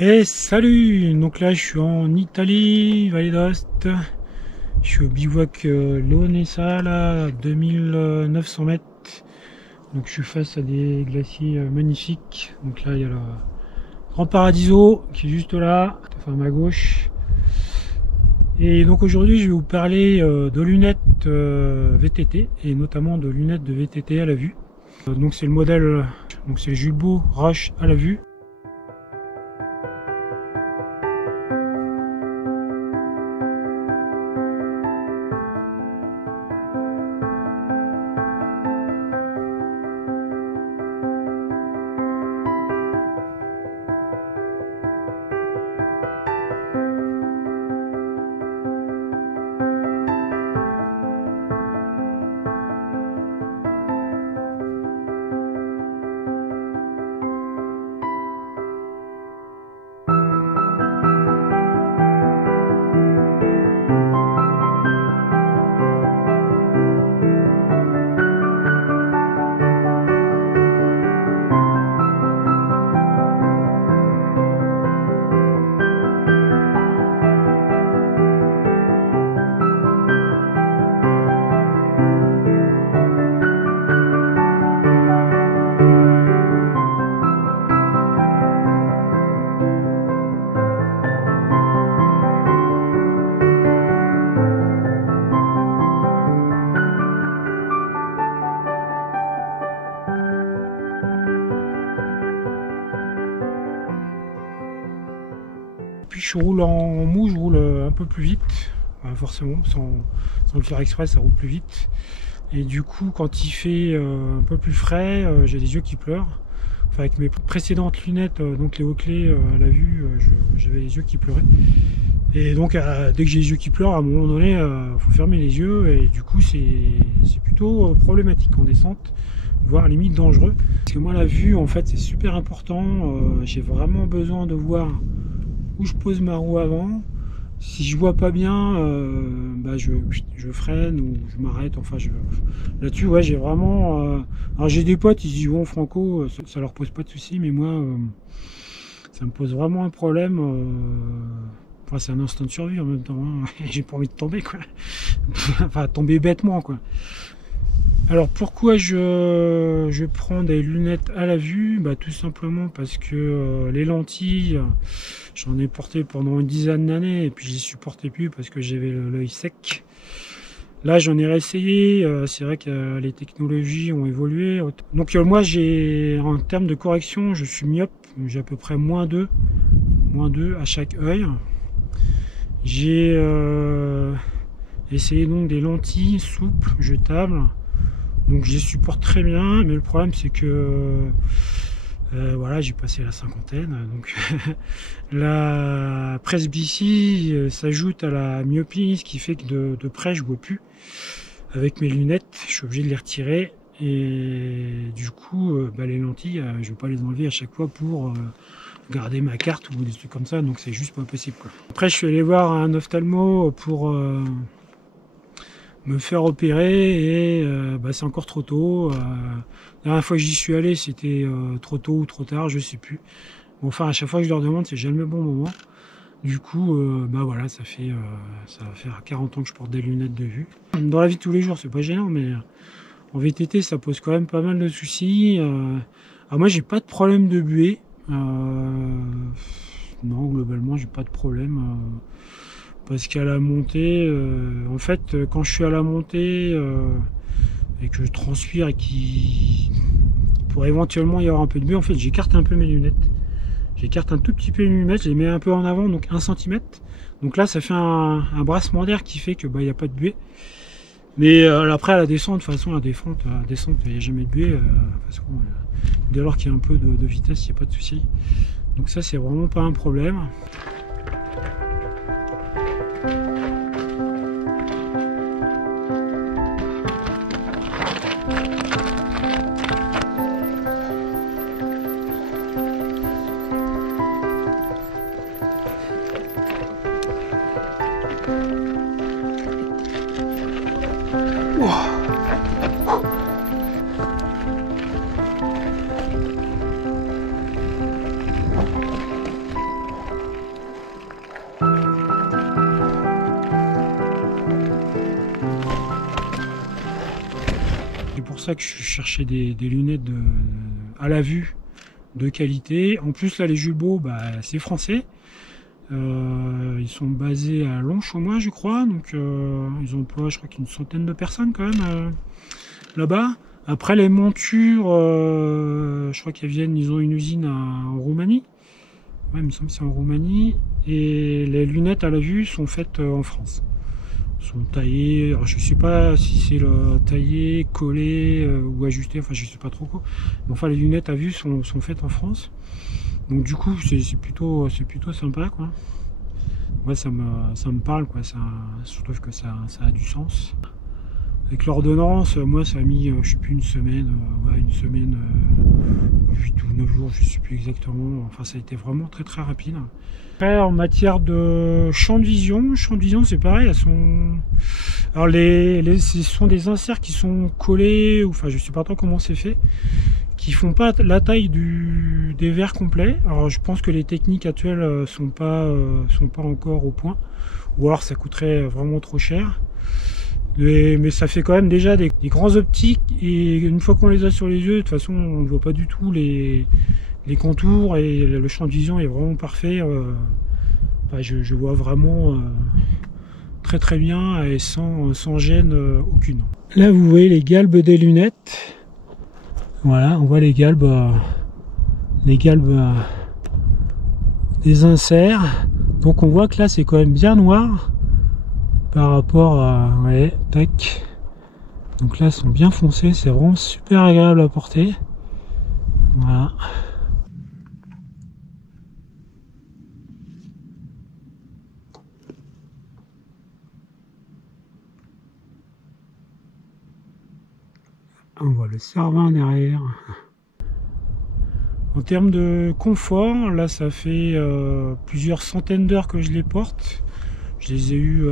Et salut! Donc là je suis en Italie, Valle d'Aoste. Je suis au bivouac Leonessa, là, à 2900 mètres. Donc je suis face à des glaciers magnifiques. Donc là il y a le Grand Paradiso qui est juste là, enfin à ma gauche. Et donc aujourd'hui je vais vous parler de lunettes VTT et notamment de lunettes de VTT à la vue. Donc c'est le modèle, donc c'est Julbo Rush à la vue. Puis je roule en mou, je roule un peu plus vite, forcément, sans le faire exprès, ça roule plus vite. Et du coup, quand il fait un peu plus frais, j'ai les yeux qui pleurent. Enfin, avec mes précédentes lunettes, donc les Oakley à la vue, j'avais les yeux qui pleuraient. Et donc, dès que j'ai les yeux qui pleurent, à un moment donné, il faut fermer les yeux. Et du coup, c'est plutôt problématique en descente, voire limite dangereux. Parce que moi, la vue, en fait, c'est super important. J'ai vraiment besoin de voir où je pose ma roue avant. Si je vois pas bien, je freine ou je m'arrête. Enfin, là-dessus, ouais, j'ai vraiment. Alors j'ai des potes, ils disent bon, Franco, ça leur pose pas de soucis, mais moi, ça me pose vraiment un problème. Enfin, c'est un instinct de survie en même temps. Hein. J'ai pas envie de tomber, quoi. Enfin, tomber bêtement, quoi. Alors pourquoi je prends des lunettes à la vue? Tout simplement parce que les lentilles, j'en ai porté pendant une dizaine d'années et puis j'y supportais plus parce que j'avais l'œil sec. Là j'en ai réessayé, c'est vrai que les technologies ont évolué. Donc moi en termes de correction, je suis myope, j'ai à peu près -2 à chaque œil. J'ai essayé donc des lentilles souples, jetables. Donc je les supporte très bien, mais le problème c'est que voilà, j'ai passé la cinquantaine, donc la presbytie s'ajoute à la myopie, ce qui fait que de près je vois plus. Avec mes lunettes, je suis obligé de les retirer et du coup les lentilles, je vais pas les enlever à chaque fois pour garder ma carte ou des trucs comme ça, donc c'est juste pas possible, quoi. Après je suis allé voir un ophtalmo pour me faire opérer et c'est encore trop tôt. La dernière fois que j'y suis allé, c'était trop tôt ou trop tard, je sais plus. Bon, enfin, à chaque fois que je leur demande, c'est jamais le bon moment. Du coup, voilà, ça va faire 40 ans que je porte des lunettes de vue. Dans la vie de tous les jours, c'est pas gênant, mais en VTT, ça pose quand même pas mal de soucis. Alors moi, j'ai pas de problème de buée. Non, globalement, j'ai pas de problème. Parce qu'à la montée, en fait, quand je suis à la montée et que je transpire et qu'il pourrait éventuellement y avoir un peu de buée, en fait, j'écarte un peu mes lunettes. J'écarte un tout petit peu mes lunettes, je les mets un peu en avant, donc 1 cm. Donc là, ça fait un brassement d'air qui fait que il n'y a pas de buée. Mais après, à la descente, de toute façon, la descente, il n'y a jamais de buée. De toute façon, dès lors qu'il y a un peu de vitesse, il n'y a pas de souci. Donc ça, c'est vraiment pas un problème. ça que je cherchais des lunettes à la vue de qualité. En plus là les Julbo, bah, c'est français. Ils sont basés à Longchamp, je crois, donc ils emploient je crois qu'une centaine de personnes quand même là-bas. Après les montures, je crois qu'elles viennent, ils ont une usine en Roumanie. Ouais, il me semble que c'est en Roumanie. Et les lunettes à la vue sont faites en France. Sont taillées, alors je sais pas si c'est taillé, collé ou ajusté, enfin je sais pas trop quoi. Mais enfin les lunettes à vue sont faites en France. Donc du coup c'est plutôt sympa quoi. Moi ça me parle quoi, je trouve que ça a du sens. Avec l'ordonnance, moi ça a mis, je sais plus, une semaine, 8 ou 9 jours, je sais plus exactement. Enfin ça a été vraiment très très rapide. Après en matière de champ de vision c'est pareil, elles sont. Alors ce sont des inserts qui sont collés, ou enfin je sais pas trop comment c'est fait, qui font pas la taille des verres complets. Alors je pense que les techniques actuelles sont pas encore au point, ou alors ça coûterait vraiment trop cher. Mais ça fait quand même déjà des grands optiques, et une fois qu'on les a sur les yeux, de toute façon on ne voit pas du tout les contours, et le champ de vision est vraiment parfait. Enfin, je vois vraiment très très bien et sans gêne aucune. Là vous voyez les galbes des lunettes. Voilà, on voit les galbes des inserts. Donc on voit que là c'est quand même bien noir par rapport à... Ouais, tac. Donc là, elles sont bien foncées, c'est vraiment super agréable à porter. Voilà. On voit le Cervin derrière. En termes de confort, là ça fait plusieurs centaines d'heures que je les porte. Je les ai eu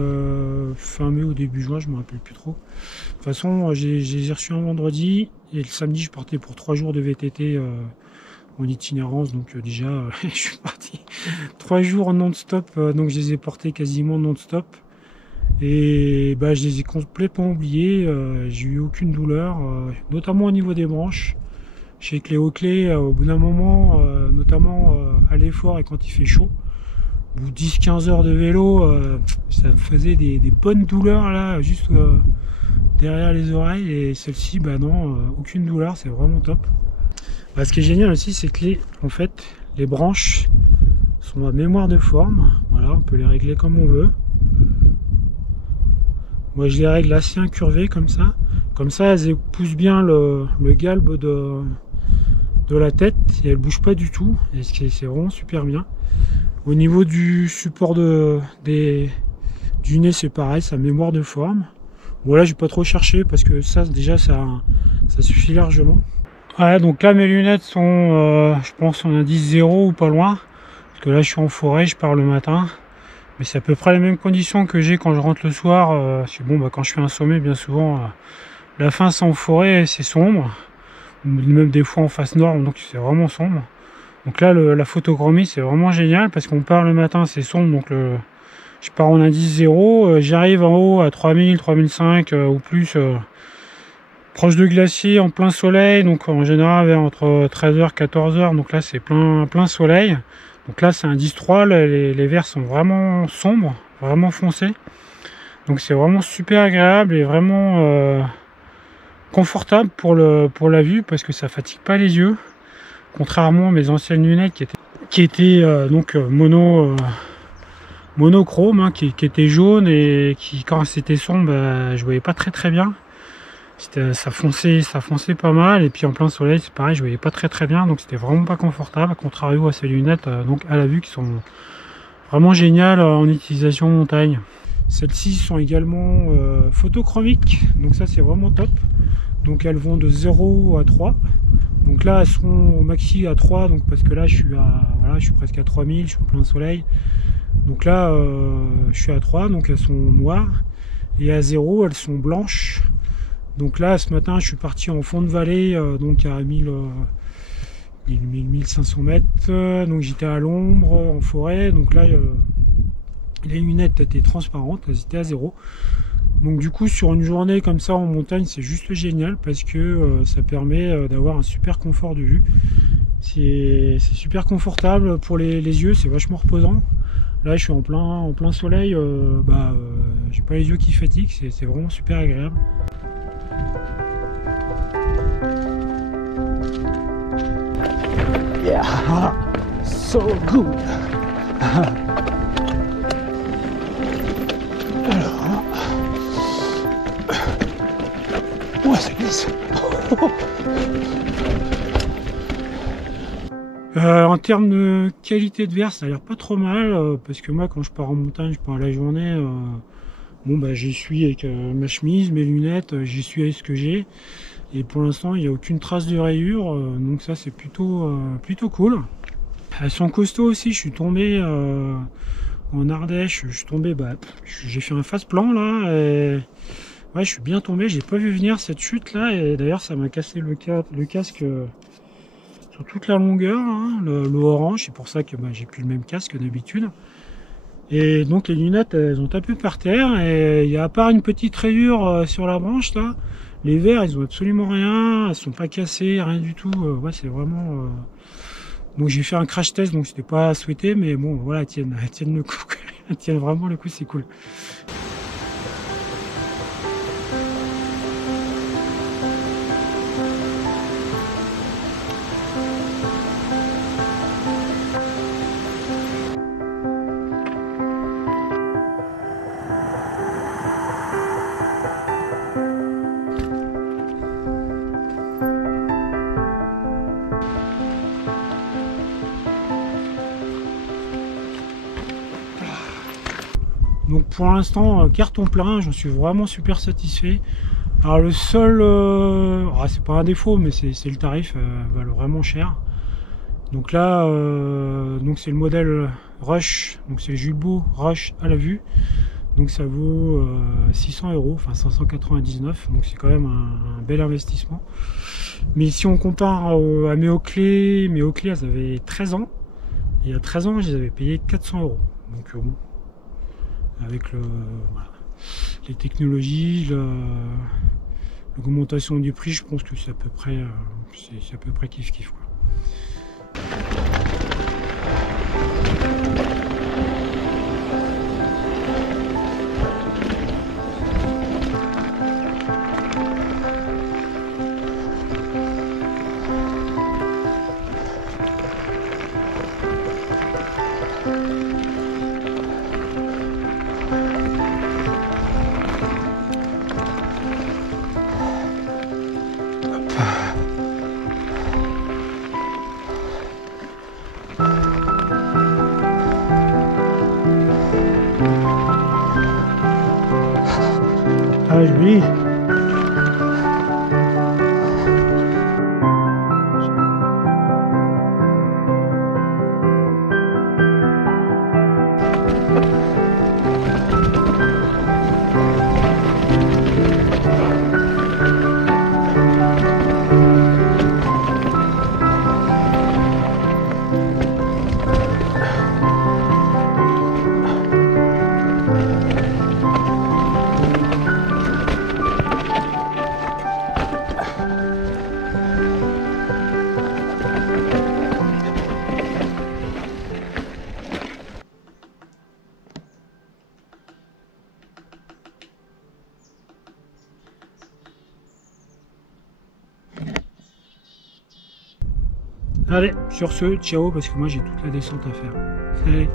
fin mai ou début juin, je me rappelle plus trop. De toute façon, je les ai reçus un vendredi, et le samedi je partais pour 3 jours de VTT en itinérance. Donc déjà je suis parti 3 jours non-stop, donc je les ai portés quasiment non-stop. Et bah, je les ai complètement oubliés, j'ai eu aucune douleur, notamment au niveau des branches. Je sais que les hauts-clés, au bout d'un moment, notamment à l'effort et quand il fait chaud, au bout de 10-15 heures de vélo, ça me faisait des bonnes douleurs là, juste derrière les oreilles. Et celle-ci, bah non, aucune douleur, c'est vraiment top. Bah, ce qui est génial aussi, c'est que les branches sont à mémoire de forme. Voilà, on peut les régler comme on veut. Moi, je les règle assez incurvées comme ça. Comme ça, elles épousent bien le galbe de la tête et elles bougent pas du tout. Et c'est vraiment super bien. Au niveau du support du nez, c'est pareil, c'est à mémoire de forme. Bon là, j'ai pas trop cherché parce que ça, déjà, ça suffit largement. Ouais, donc là, mes lunettes sont, je pense, en indice 0 ou pas loin. Parce que là, je suis en forêt, je pars le matin. Mais c'est à peu près les mêmes conditions que j'ai quand je rentre le soir. Parce que bon, bah, quand je fais un sommet, bien souvent, la fin c'est en forêt, c'est sombre. Même des fois en face nord, donc c'est vraiment sombre. Donc là, la photochromie, c'est vraiment génial parce qu'on part le matin, c'est sombre. Donc je pars en indice 0. J'arrive en haut à 3000, 3005 ou plus, proche de glacier, en plein soleil. Donc en général, vers entre 13h et 14h. Donc là, c'est plein soleil. Donc là, c'est indice 3. Les verts sont vraiment sombres, vraiment foncés. Donc c'est vraiment super agréable et vraiment confortable pour la vue parce que ça fatigue pas les yeux. Contrairement à mes anciennes lunettes qui étaient donc monochrome, hein, qui étaient jaunes et qui, quand c'était sombre, je voyais pas très bien. Ça fonçait pas mal, et puis en plein soleil c'est pareil, je voyais pas très bien, donc c'était vraiment pas confortable, à contrario à ces lunettes donc à la vue qui sont vraiment géniales en utilisation montagne. Celles-ci sont également photochromiques, donc ça c'est vraiment top. Donc elles vont de 0 à 3. Donc là elles seront au maxi à 3, donc parce que là je suis presque à 3000, je suis en plein soleil. Donc là je suis à 3, donc elles sont noires, et à 0 elles sont blanches. Donc là ce matin je suis parti en fond de vallée, donc à 1500 mètres, donc j'étais à l'ombre en forêt. Donc là les lunettes étaient transparentes, elles étaient à 0. Donc du coup sur une journée comme ça en montagne c'est juste génial parce que ça permet d'avoir un super confort de vue. C'est super confortable pour les yeux, c'est vachement reposant. Là je suis en plein soleil, j'ai pas les yeux qui fatiguent, c'est vraiment super agréable. Yeah, so good. Alors, ouais, ça glisse. En termes de qualité de verre, ça a l'air pas trop mal, parce que moi quand je pars en montagne, je pars la journée, j'y suis avec ma chemise, mes lunettes, j'y suis avec ce que j'ai. Et pour l'instant, il n'y a aucune trace de rayure, donc ça c'est plutôt cool. Elles sont costauds aussi, je suis tombé en Ardèche, je suis tombé, j'ai fait un face plan là, et ouais, je suis bien tombé, j'ai pas vu venir cette chute là, et d'ailleurs ça m'a cassé le casque sur toute la longueur, hein, le orange, c'est pour ça que j'ai plus le même casque que d'habitude. Et donc les lunettes elles ont tapé par terre, et il y a à part une petite rayure sur la branche là, les verres ils ont absolument rien, elles sont pas cassées, rien du tout, ouais c'est vraiment... Donc j'ai fait un crash test, donc c'était pas souhaité, mais bon voilà, elles tiennent le coup, elles tiennent vraiment le coup, c'est cool. Donc pour l'instant, carton plein, j'en suis vraiment super satisfait. Alors le seul, c'est pas un défaut, mais c'est le tarif, valent vraiment cher. Donc là, c'est le modèle Rush, donc c'est Julbo Rush à la vue. Donc ça vaut 600 €, enfin 599, donc c'est quand même un bel investissement. Mais si on compare à mes Oakley elles avaient 13 ans. Et il y a 13 ans, je les avais payé 400 €. Donc bon, avec les technologies, l'augmentation du prix, je pense que c'est à peu près kiff quoi. Ah joli. Allez, sur ce, ciao, parce que moi j'ai toute la descente à faire. Allez.